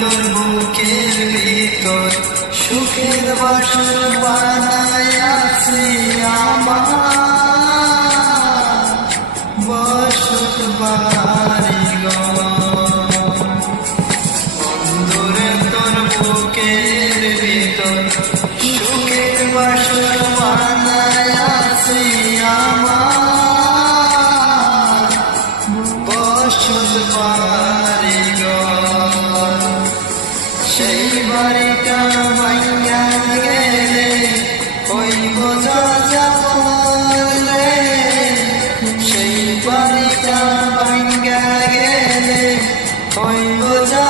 তোর বুকের ভিতর সুখের বাসর বানায় আছি আমার বসত বাড়ি বন্ধুরে তোর বুকের ভিতর সুখের বাসর বানায় আছি আমার বসত বাড়ি সেই বাড়িটা ভাঙা গেলে ওই বোঝা যাব রে সেই বাড়িটা ভাঙা গেলে ওই বোঝা